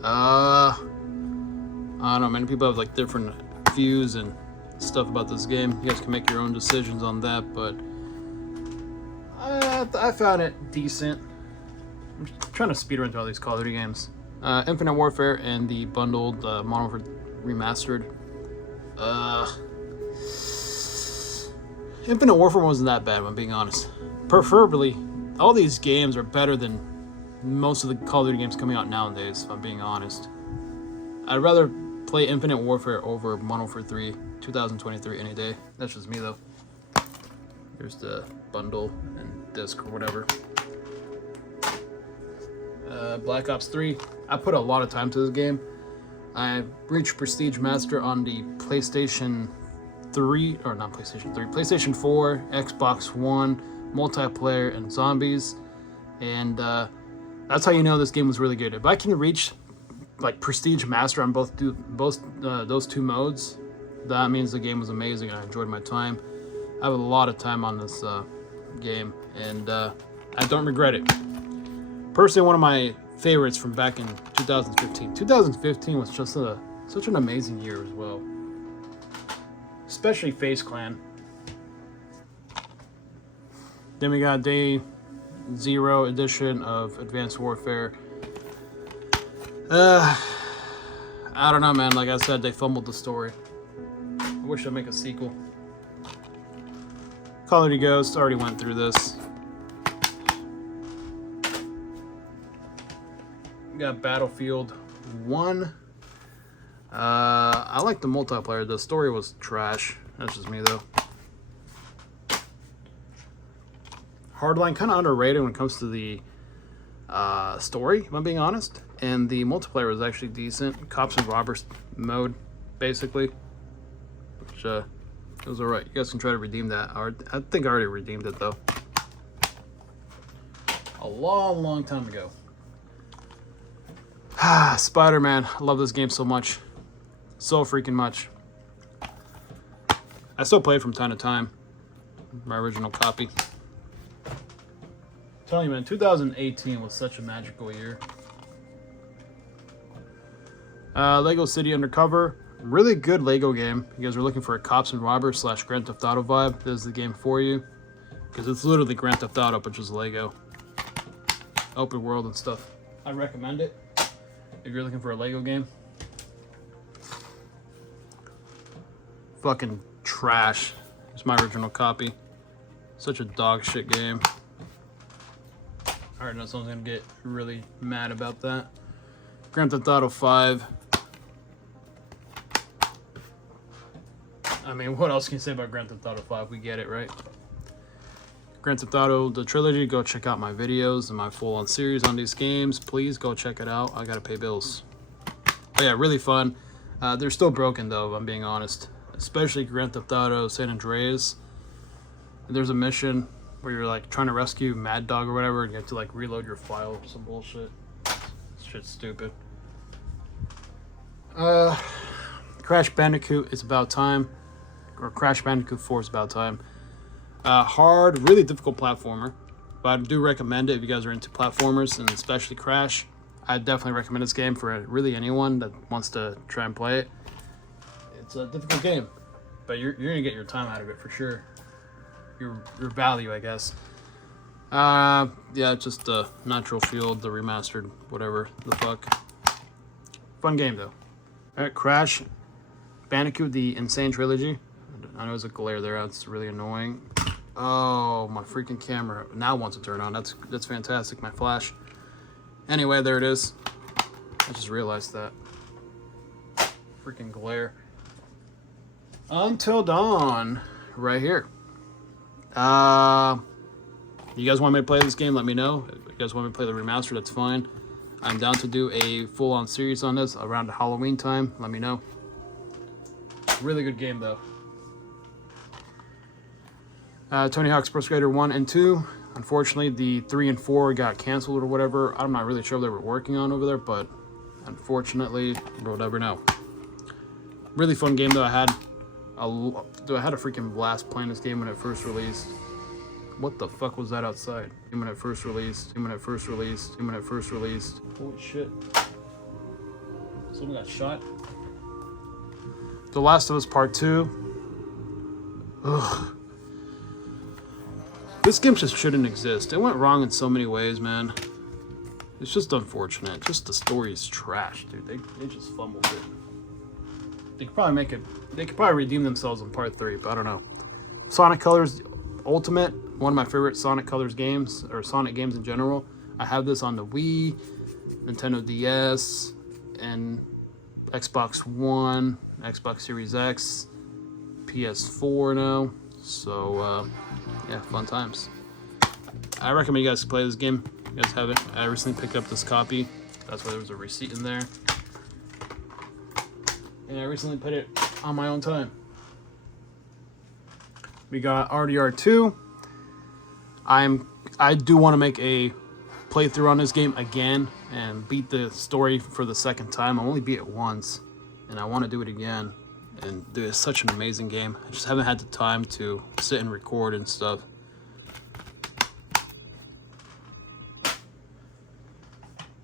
I don't know, many people have like different views and stuff about this game. You guys can make your own decisions on that, but I found it decent. I'm trying to speedrun through all these Call of Duty games. Infinite Warfare and the bundled Modern Warfare Remastered. Infinite Warfare wasn't that bad, if I'm being honest. Preferably, all these games are better than most of the Call of Duty games coming out nowadays, if I'm being honest. I'd rather play Infinite Warfare over Modern Warfare 3 2023 any day. That's just me though. Here's the bundle and disc or whatever. Black Ops 3. I put a lot of time to this game. I reached Prestige Master on the PlayStation 3, or not PlayStation 3, PlayStation 4, Xbox One, multiplayer, and zombies. And that's how you know this game was really good. If I can reach like Prestige Master on both those two modes, that means the game was amazing and I enjoyed my time. I have a lot of time on this game, and I don't regret it. Personally, one of my favorites from back in 2015. 2015 was just a Such an amazing year as well. Especially Face Clan. Then we got Day 0 edition of Advanced Warfare. I don't know, man. Like I said, they fumbled the story. I wish I'd make a sequel. Call of Duty Ghosts, already went through this. We got Battlefield 1. I like the multiplayer. The story was trash. That's just me, though. Hardline, kind of underrated when it comes to the story, if I'm being honest. And the multiplayer was actually decent. Cops and robbers mode, basically. Which, it was alright. You guys can try to redeem that. I think I already redeemed it, though. A long, long time ago. Spider-Man. I love this game so much. So freaking much. I still play it from time to time. My original copy. I'm telling you, man, 2018 was such a magical year. Lego City Undercover. Really good Lego game. You guys are looking for a cops and robbers / Grand Theft Auto vibe. This is the game for you. Because it's literally Grand Theft Auto, but just Lego. Open world and stuff. I recommend it if you're looking for a Lego game. Fucking trash. It's my original copy. Such a dog shit game. Alright, now someone's gonna get really mad about that. Grand Theft Auto 5. I mean, what else can you say about Grand Theft Auto 5? We get it, right? Grand Theft Auto, the trilogy, go check out my videos and my full-on series on these games. Please go check it out. I gotta pay bills. But yeah, really fun. They're still broken, though, if I'm being honest. Especially Grand Theft Auto San Andreas. There's a mission where you're like trying to rescue Mad Dog or whatever, and you have to like reload your file or some bullshit. Shit's stupid. Crash Bandicoot is about time. Or Crash Bandicoot 4 is about time. Hard, really difficult platformer. But I do recommend it if you guys are into platformers, and especially Crash. I definitely recommend this game for really anyone that wants to try and play it. It's a difficult game, but you're gonna get your time out of it for sure. Your value, I guess. Yeah, just the natural field, the remastered, whatever the fuck. Fun game though. Alright, Crash Bandicoot, the Insane Trilogy. I know there's a glare there, that's really annoying. Oh, my freaking camera now wants to turn on. That's fantastic, my flash. Anyway, there it is. I just realized that. Freaking glare. Until Dawn, right here. You guys want me to play this game? Let me know. If you guys want me to play the remaster, that's fine. I'm down to do a full-on series on this around Halloween time. Let me know. Really good game, though. Tony Hawk's Pro Skater 1 and 2. Unfortunately, the 3 and 4 got canceled or whatever. I'm not really sure what they were working on over there, but unfortunately, we'll never know. Really fun game, though. I had a freaking blast playing this game when it first released. What the fuck was that outside? When it first released. Holy shit. Someone got shot. The Last of Us Part 2. Ugh. This game just shouldn't exist. It went wrong in so many ways, man. It's just unfortunate. Just the story is trash, dude. They just fumbled it. They could probably make it. They could probably redeem themselves in Part 3, but I don't know. Sonic Colors Ultimate, one of my favorite Sonic Colors games, or Sonic games in general. I have this on the Wii, Nintendo DS, and Xbox One, Xbox Series X, PS4 now. So, yeah, fun times. I recommend you guys play this game. You guys have it. I recently picked up this copy. That's why there was a receipt in there. And I recently put it on my own time. We got RDR2. I do want to make a playthrough on this game again and beat the story for the second time. I only beat it once, and I want to do it again. And dude, it's such an amazing game. I just haven't had the time to sit and record and stuff.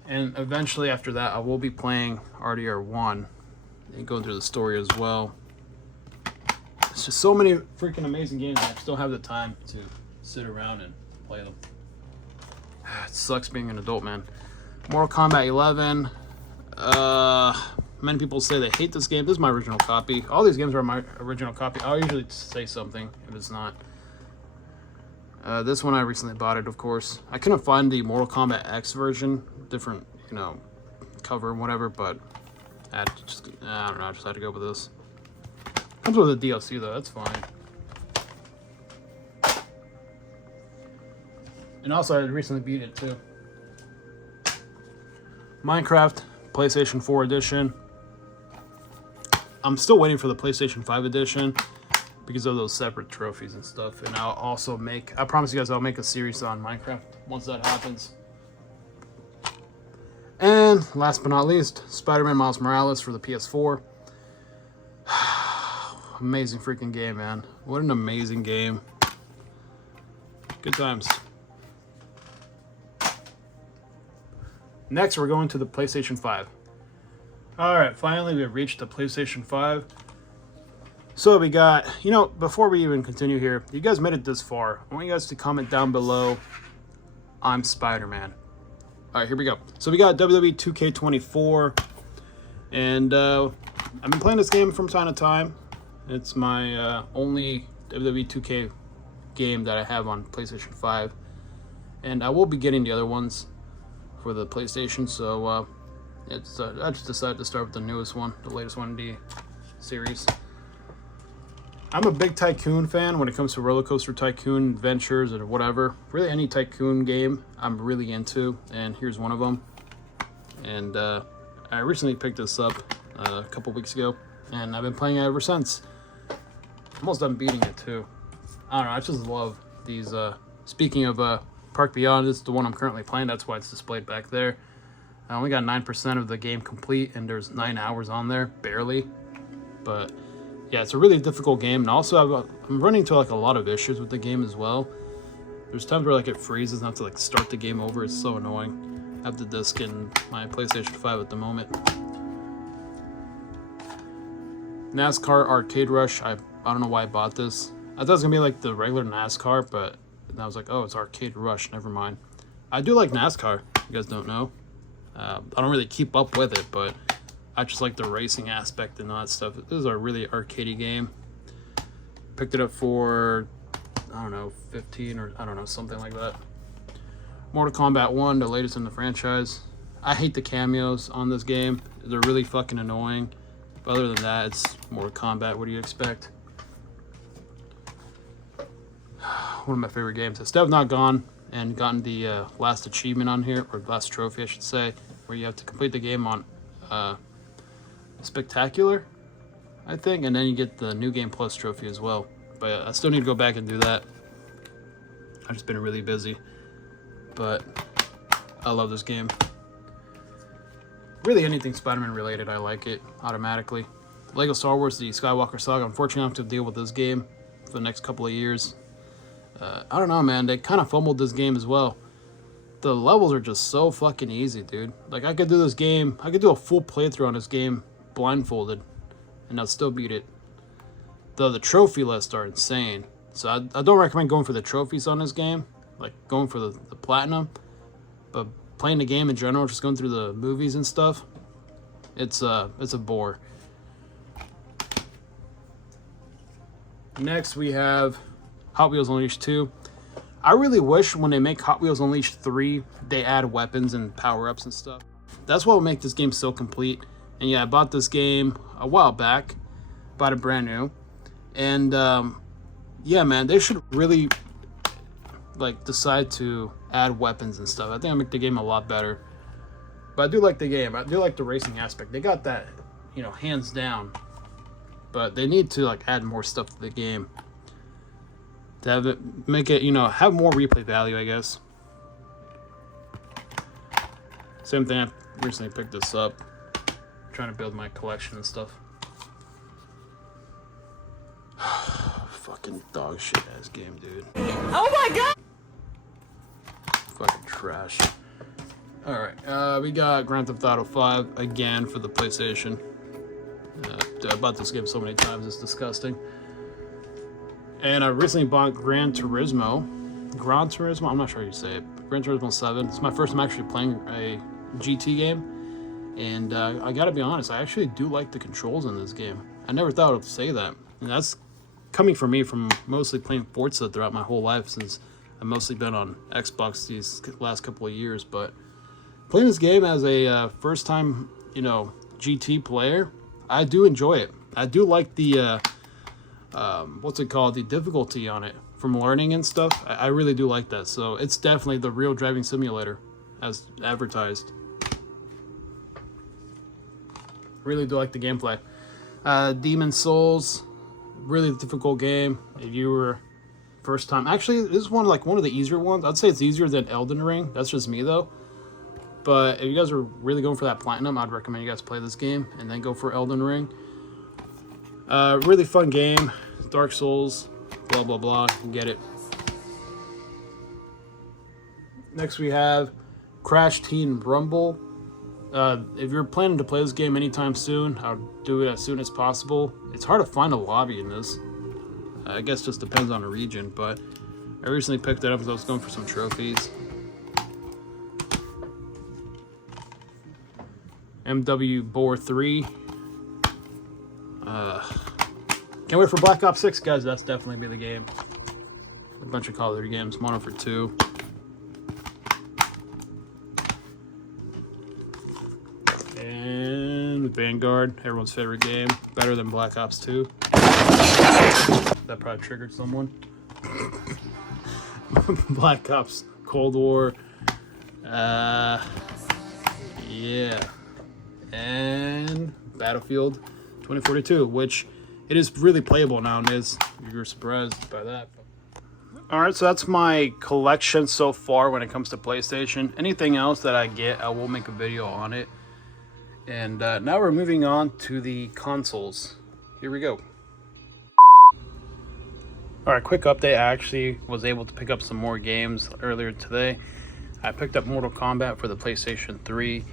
And eventually after that, I will be playing RDR1. and going through the story as well. It's just so many freaking amazing games, and I just don't have the time to sit around and play them. It sucks being an adult, man. Mortal Kombat 11. Many people say they hate this game. This is my original copy. All these games are my original copy. I'll usually say something if it's not. This one I recently bought it, of course. I couldn't find the Mortal Kombat X version, different, you know, cover and whatever, but I don't know, I just had to go with this. Comes with a DLC though, that's fine. And also I recently beat it too. Minecraft, PlayStation 4 edition. I'm still waiting for the PlayStation 5 edition because of those separate trophies and stuff. And I'll also make, I promise you guys I'll make a series on Minecraft once that happens. And last but not least, Spider-Man Miles Morales for the PS4. Amazing freaking game, man. What an amazing game. Good times. Next, we're going to the PlayStation 5. Alright, finally we've reached the PlayStation 5. So we got, you know, before we even continue here, you guys made it this far. I want you guys to comment down below, I'm Spider-Man. Alright, here we go. So we got WWE 2K24. And I've been playing this game from time to time. It's my only WWE 2K game that I have on PlayStation 5. And I will be getting the other ones for the PlayStation, so I just decided to start with the newest one, the latest one in the series. I'm a big Tycoon fan when it comes to Roller Coaster Tycoon adventures or whatever. Really any Tycoon game I'm really into, and here's one of them. And I recently picked this up a couple weeks ago, and I've been playing it ever since. Almost done beating it too. I don't know, I just love these. Speaking of Park Beyond, this is the one I'm currently playing. That's why it's displayed back there. I only got 9% of the game complete, and there's 9 hours on there, barely. But yeah, it's a really difficult game, and also I'm running into like a lot of issues with the game as well. There's times where like it freezes and I have to like start the game over. It's so annoying. I have the disc in my PlayStation 5 at the moment. NASCAR Arcade Rush. I don't know why I bought this. I thought it was gonna be like the regular NASCAR, but I was like, oh, it's Arcade Rush. Never mind. I do like NASCAR. You guys don't know. I don't really keep up with it, but I just like the racing aspect and all that stuff. This is a really arcadey game. Picked it up for, I don't know, 15 or I don't know, something like that. Mortal Kombat 1, the latest in the franchise. I hate the cameos on this game. They're really fucking annoying. But other than that, it's Mortal Kombat. What do you expect? One of my favorite games. I still have not gone and gotten the last achievement on here, or last trophy I should say, where you have to complete the game on Spectacular, I think, and then you get the New Game Plus trophy as well. But I still need to go back and do that. I've just been really busy, but I love this game. Really anything Spider-Man related, I like it automatically. Lego Star Wars, the Skywalker Saga. Unfortunately, I have to deal with this game for the next couple of years. I don't know, man. They kind of fumbled this game as well. The levels are just so fucking easy, dude. Like, I could do this game. I could do a full playthrough on this game blindfolded, and I'll still beat it. Though the trophy lists are insane. So I don't recommend going for the trophies on this game. Like, going for the platinum. But playing the game in general, just going through the movies and stuff, it's a bore. Next, we have Hot Wheels Unleashed 2. I really wish when they make Hot Wheels Unleashed 3, they add weapons and power-ups and stuff. That's what will make this game so complete. And yeah, I bought this game a while back. Bought it brand new. And yeah, man, they should really like decide to add weapons and stuff. I think it'll make the game a lot better. But I do like the game. I do like the racing aspect. They got that, you know, hands down. But they need to like add more stuff to the game. To have it, make it, you know, have more replay value, I guess. Same thing, I recently picked this up. Trying to build my collection and stuff. Fucking dog shit ass game, dude. Oh my god! Fucking trash. Alright, we got Grand Theft Auto 5 again for the PlayStation. I bought this game so many times, it's disgusting. And I recently bought Gran Turismo. I'm not sure how you say it. Gran Turismo 7. It's my first time actually playing a GT game. And I gotta be honest, I actually do like the controls in this game. I never thought I would say that. And that's coming from me from mostly playing Forza throughout my whole life, since I've mostly been on Xbox these last couple of years. But playing this game as a first time, GT player, I do enjoy it. I do like the the difficulty on it from learning and stuff. I really do like that. So it's definitely the real driving simulator as advertised. Really do like the gameplay. Demon Souls, really difficult game. If you were first time, actually this is one of the easier ones. I'd say it's easier than Elden Ring. That's just me though. But if you guys are really going for that platinum, I'd recommend you guys play this game and then go for Elden Ring. Really fun game. Dark Souls, blah blah blah. You can get it. Next we have Crash Team Rumble. If you're planning to play this game anytime soon, I'll do it as soon as possible. It's hard to find a lobby in this. I guess just depends on the region, but I recently picked it up because I was going for some trophies. MW Boar 3. Can't wait for Black Ops 6, guys. That's definitely be the game. A bunch of Call of Duty games. Modern for 2. And Vanguard, everyone's favorite game. Better than Black Ops 2. That probably triggered someone. Black Ops Cold War. Yeah. And Battlefield 2042, which it is really playable nowadays. You're surprised by that. Alright, so that's my collection so far when it comes to PlayStation. Anything else that I get, I will make a video on it. And now we're moving on to the consoles. Here we go. Alright, quick update. I actually was able to pick up some more games earlier today. I picked up Mortal Kombat for the PlayStation 3,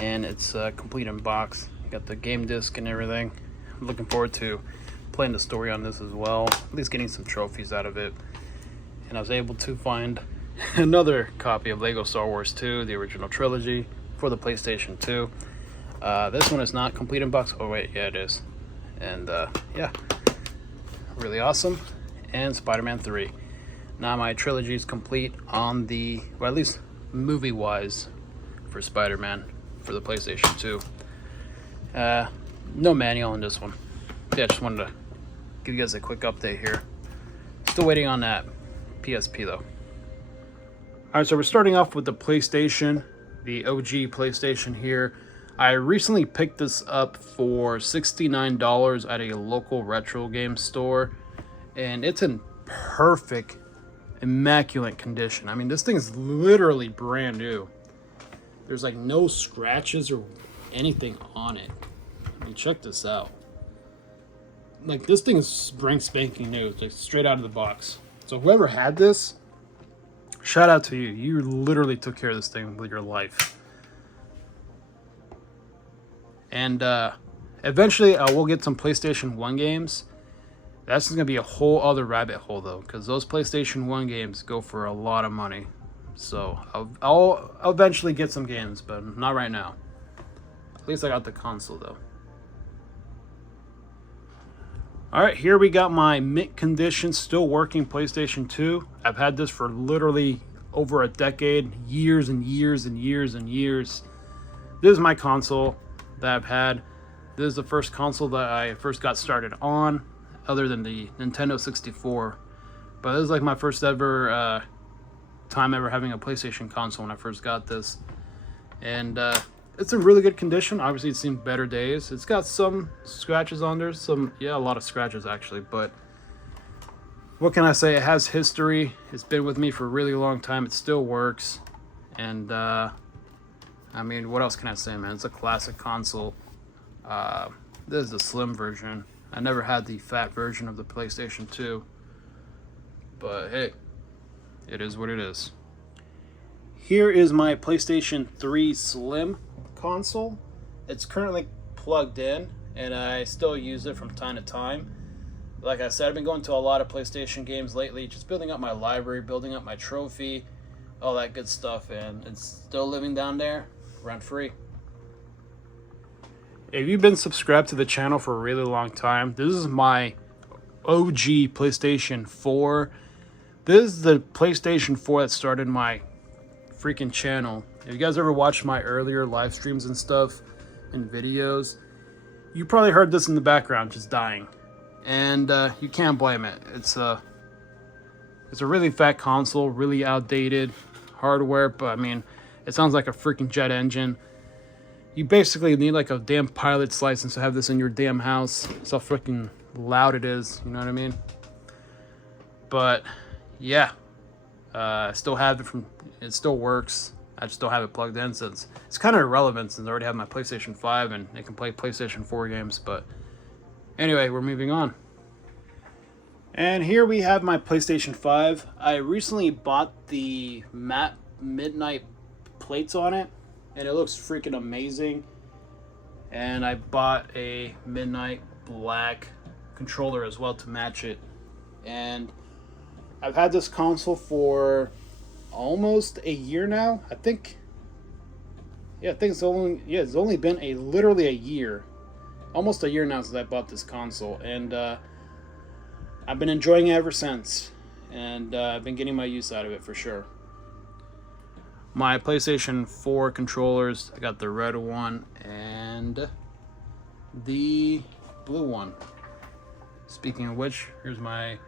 and it's complete in box. Got the game disc and everything. I'm looking forward to playing the story on this as well, at least getting some trophies out of it. And I was able to find another copy of Lego Star Wars 2, the original trilogy, for the PlayStation 2. This one is not complete in box. Oh wait, yeah it is. And yeah, really awesome. And Spider-Man 3. Now my trilogy is complete on the, well, at least movie-wise, for Spider-Man for the PlayStation 2. No manual on this one. Yeah, just wanted to give you guys a quick update here. Still waiting on that PSP though. Alright, so we're starting off with the PlayStation, the OG PlayStation here. I recently picked this up for $69 at a local retro game store, and it's in perfect, immaculate condition. I mean, this thing is literally brand new. There's like no scratches or anything on it. I mean, check this out. Like, this thing is brand spanking new. It's like straight out of the box. So whoever had this, shout out to you. You literally took care of this thing with your life. And eventually I will get some PlayStation 1 games. That's going to be a whole other rabbit hole though, because those PlayStation 1 games go for a lot of money. So I'll eventually get some games, but not right now. At least I got the console though. Alright, here we got my mint condition, still working PlayStation 2. I've had this for literally over a decade, years and years and years and years. This is my console that I've had. This is the first console that I first got started on, other than the Nintendo 64. But this is like my first ever time ever having a PlayStation console when I first got this. And it's in really good condition. Obviously, it's seen better days. It's got some scratches on there. A lot of scratches actually. But what can I say? It has history. It's been with me for a really long time. It still works. And I mean, what else can I say, man? It's a classic console. This is the slim version. I never had the fat version of the PlayStation 2. But hey, it is what it is. Here is my PlayStation 3 Slim console. It's currently plugged in, and I still use it from time to time. Like I said, I've been going to a lot of PlayStation games lately, just building up my library, building up my trophy, all that good stuff, and it's still living down there, rent free. If you've been subscribed to the channel for a really long time, this is my OG PlayStation 4. This is the PlayStation 4 that started my freaking channel. If you guys ever watched my earlier live streams and stuff and videos, you probably heard this in the background just dying. And you can't blame it. It's a really fat console, really outdated hardware, but I mean, it sounds like a freaking jet engine. You basically need like a damn pilot's license to have this in your damn house. That's how freaking loud it is, you know what I mean? But yeah, I still have it it still works. I just don't have it plugged in since it's kind of irrelevant since I already have my PlayStation 5 and it can play PlayStation 4 games, but anyway, we're moving on. And here we have my PlayStation 5. I recently bought the matte midnight plates on it, and it looks freaking amazing. And I bought a midnight black controller as well to match it. And I've had this console for almost a year now. I think it's only been literally a year. Almost a year now since I bought this console, and I've been enjoying it ever since, and I've been getting my use out of it for sure. My PlayStation 4 controllers, I got the red one and the blue one. Speaking of which, here's my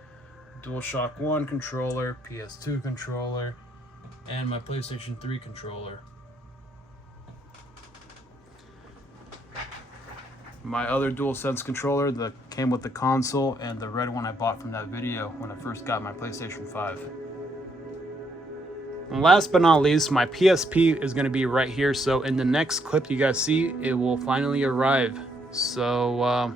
DualShock 1 controller, PS2 controller, and my PlayStation 3 controller. My other DualSense controller that came with the console, and the red one I bought from that video when I first got my PlayStation 5. And last but not least, my PSP is going to be right here. So in the next clip you guys see, it will finally arrive. So